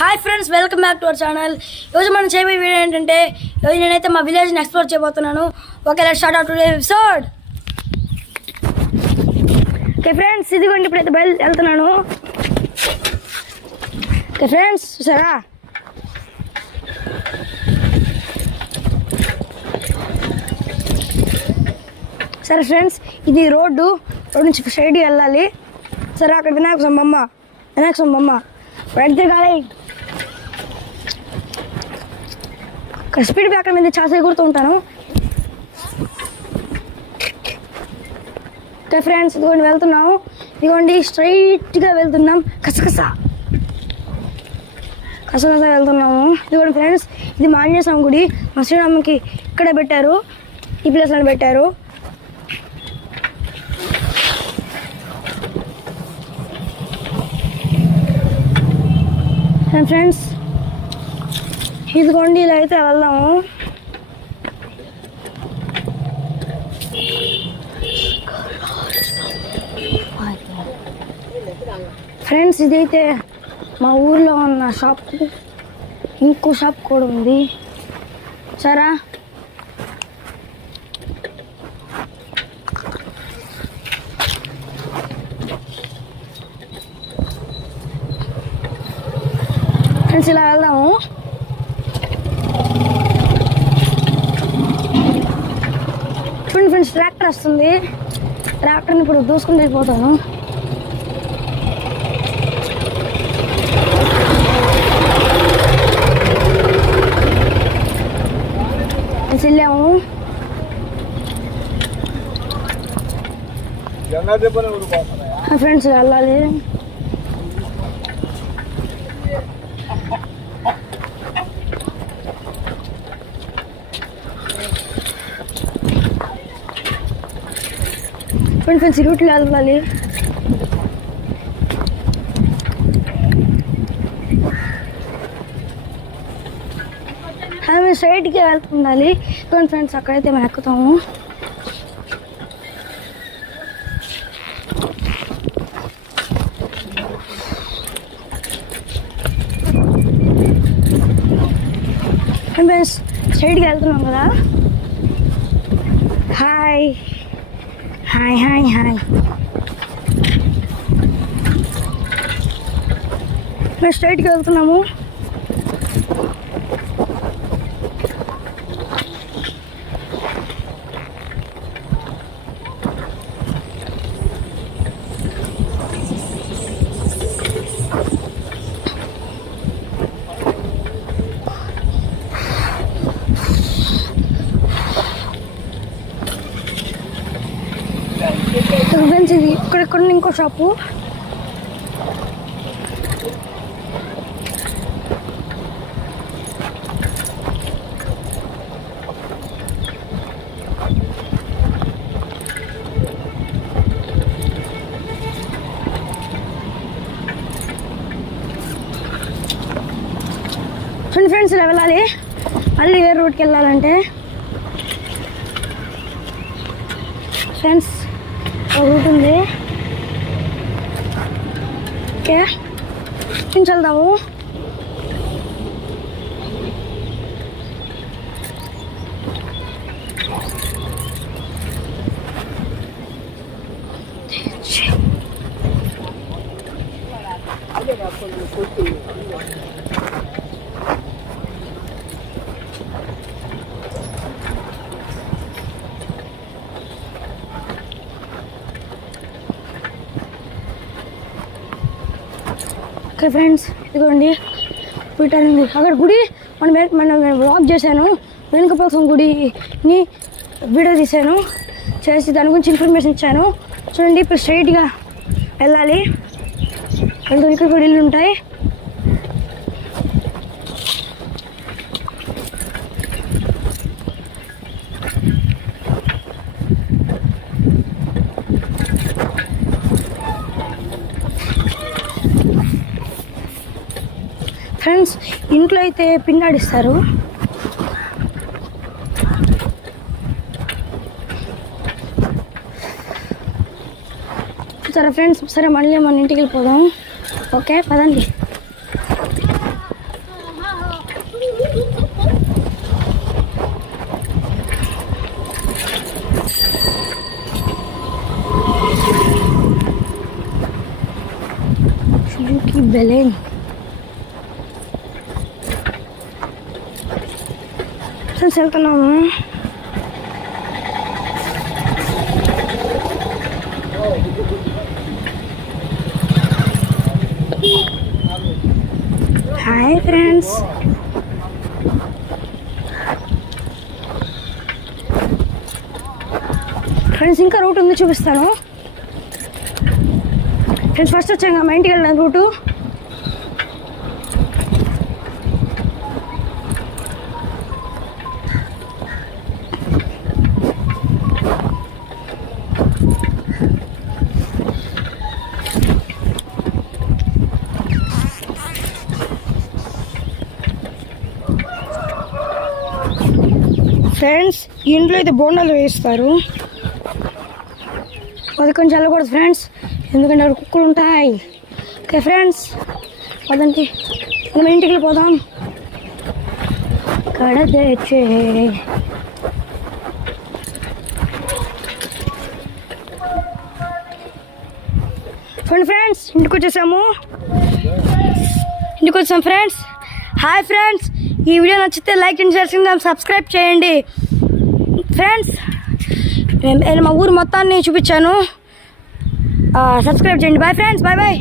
Hi friends, welcome back to our channel. ఈరోజు మనం చేయబోయే వీడియో ఏంటంటే, ఈరోజు నేనైతే మా విలేజ్ని ఎక్స్ప్లోర్ చేయబోతున్నాను. Okay, let's start today episode. Okay friends, ఇదిగోండి ఇప్పుడైతే వెళ్తున్నాను. ఓకే ఫ్రెండ్స్, చూసారా సరే ఫ్రెండ్స్, ఇది రోడ్డు నుంచి స్ట్రైట్గా వెళ్ళాలి. సరే, అక్కడ వినాయక స్వామి రైట్ తిరగాలి. స్పీడ్ బ్రేకర్ మీద చాలా ఎగురుతూ ఉంటాను. ఓకే ఫ్రెండ్స్, ఇదిగోండి వెళ్తున్నాము. ఇదిగోండి స్ట్రైట్గా వెళ్తున్నాం. కసకస వెళ్తున్నాము. ఇదిగోండి ఫ్రెండ్స్, ఇది మా ఆంజనేయ స్వామి గుడి. మా శ్రీరాముకి ఇక్కడే పెట్టారు, ఈ ప్లేస్లో పెట్టారు. ఫ్రెండ్స్, ఇదిగోండి ఇలా అయితే వెళ్దాము. ఫ్రెండ్స్, ఇదైతే మా ఊర్లో ఉన్న షాప్. ఇంకో షాప్ కూడా ఉంది సరే. ఫ్రెండ్స్, ఇలా వెళ్దాము. చూడండి ఫ్రెండ్స్, ట్రాక్టర్ వస్తుంది. ట్రాక్టర్ని ఇప్పుడు దూసుకుని వెళ్ళిపోతాను. వెళ్ళాము. ఫ్రెండ్స్, వెళ్ళాలి. ఫ్రెండ్స్, రూట్లో వెళ్ళాలి. మేము స్ట్రైట్గా వెళ్తుండాలి. ఫ్రెండ్స్, అక్కడైతే మేము ఎక్కుతాము. ఫ్రెండ్స్, స్ట్రైట్గా వెళ్తున్నాం కదా. హాయ్ హాయ్ హాయ్ హాయ్ మేము స్ట్రైట్గా వెళ్తున్నాము. ఫ్రెండ్స్, ఇది ఇక్కడ ఇంకో షాపు. ఫ్రెండ్స్, ఇలా వెళ్ళాలి. మళ్ళీ వేరే రూట్కి వెళ్ళాలంటే ఫ్రెండ్స్ రూట్ ఉంది. ఓకే, నుంచి వెళ్దాము. ఓకే ఫ్రెండ్స్, ఇదిగోండి వీటండి అక్కడ గుడి. మనం బ్లాగ్ చేశాను. వెనుకపక్షం గుడిని వీడియో తీశాను, చేసి దాని గురించి ఇన్ఫర్మేషన్ ఇచ్చాను. చూడండి, ఇప్పుడు స్ట్రైట్గా వెళ్ళాలి. ఇక్కడ గుడిలు ఉంటాయి. ఫ్రెండ్స్, ఇంట్లో అయితే పిండాడిస్తారు. సరే ఫ్రెండ్స్, సరే మళ్ళీ మన ఇంటికి వెళ్ళిపోదాం. ఓకే, పదండి. లేలే. ఫ్రెండ్స్ వెళ్తున్నాము. హాయ్ ఫ్రెండ్స్, ఫ్రెండ్స్ ఇంకా రూట్ ఉంది చూపిస్తాను. ఫ్రెండ్స్ ఫస్ట్ వచ్చాక మా ఇంటికి వెళ్ళిన రూటు. ఫ్రెండ్స్ ఈ ఇంట్లో అయితే బోండాలు వేస్తారు. అది కొంచెం వెళ్ళకూడదు ఫ్రెండ్స్, ఎందుకంటే అక్కడ కుక్కలు ఉంటాయి. ఓకే ఫ్రెండ్స్, పదండి మనం ఇంటికి వెళ్ళిపోదాం. కడ తెచ్చే ఫ్రెండ్స్ ఇంటికి వచ్చాం ఫ్రెండ్స్. హాయ్ ఫ్రెండ్స్, ఈ వీడియో నచ్చితే లైక్ అండ్ షేర్ సబ్స్క్రైబ్ చేయండి ఫ్రెండ్స్. నేను మా ఊరు మొత్తాన్ని చూపించాను. సబ్స్క్రైబ్ చేయండి. Bye friends, bye bye.